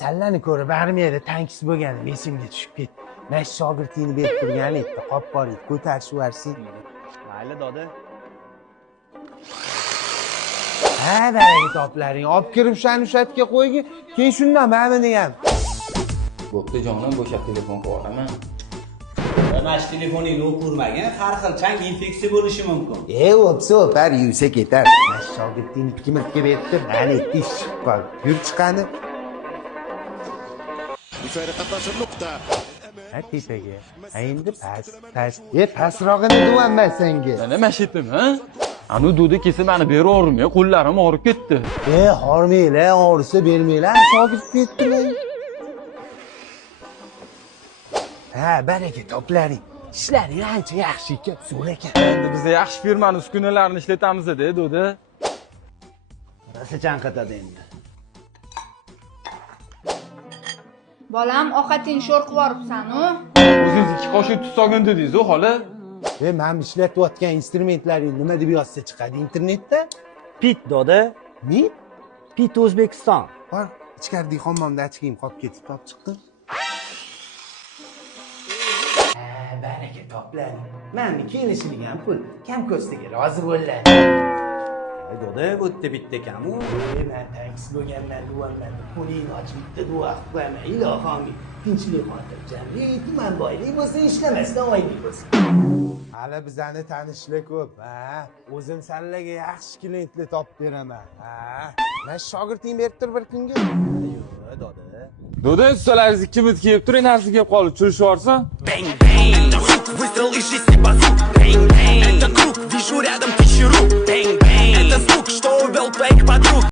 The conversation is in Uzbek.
Sallani ko'rib armiyada tankisi bo'lganim esimga tushib ketdi. Men shogirdingni berib turgan edi, qop bor edi, ko'tarib yuborsin. Mayli doda. Ha, baraka toplaring. Olib kirib shani ushatga qo'ygin. Keyin shundan meni ham. Bo'pti jonim, bo'shab telefon qilaman. Mana shu telefoningni o'purmagan, har xil chang infeksiya bo'lishi mumkin. O'par, yuvsa ketar. Men shogirdingni kimirtga beribdi, meni tish chiqib qoldi. Yur chiqani. بفارق 12 نقطة. Tepaga. Endi past. Pastrog'ini deyapman senga. Mana mashitim, ha? Anu dudi kelsa meni beravermay, qo'llarim og'rib ketdi. Hormanglar, og'risa bermanglar, shogird ketdilar. Ha, baraka toplaring. Ishlaring ancha yaxshi ekan, zo'r ekan. Endi biz yaxshi firmani uskunalarini ishlatamiz-da, dudi. Rosa chanqatadi endi. Bolam, ovqating sho'r qilib yoribsan-ku. O'zingiz 2 qoshiq tuz solgan dedingiz-ku, xola. Men ishlatayotgan instrumentlaring nima deb yozsa chiqadi internetda? Pit doda. Ne? Pit O'zbekiston. Bor, ichkarida hammomda achkiyim qolib ketib top chiqdim. Baraka toplaring. Meni kelishimga ham pul. Kam ko'staga rozi bo'linglar. Doda, bu yerda bitta ekan-ku. Men taksi bo'lganman, deyapman. Qo'lingni ochib bitta duo qilmayman. Ilohim, tinchlik xotirjamlik, tuman boylik bo'lsin, ishlamasdan oylik bo'lsin. Hali bizani tanishlar ko'p, ha. O'zim sanlarga yaxshi klientlar topib beraman, ha. Men shogirding berib tur bir kunga. Yo'q, doda. Doda, ustalaringiz kimit kelib turib, narsa kelib qolib, tushirib yuborsa? Bang bang. Выстрел из 6 базук. Bang bang. Это круг, вижу рядом 1000 рук. Bang bang. Это звук, что увел твоих подруг.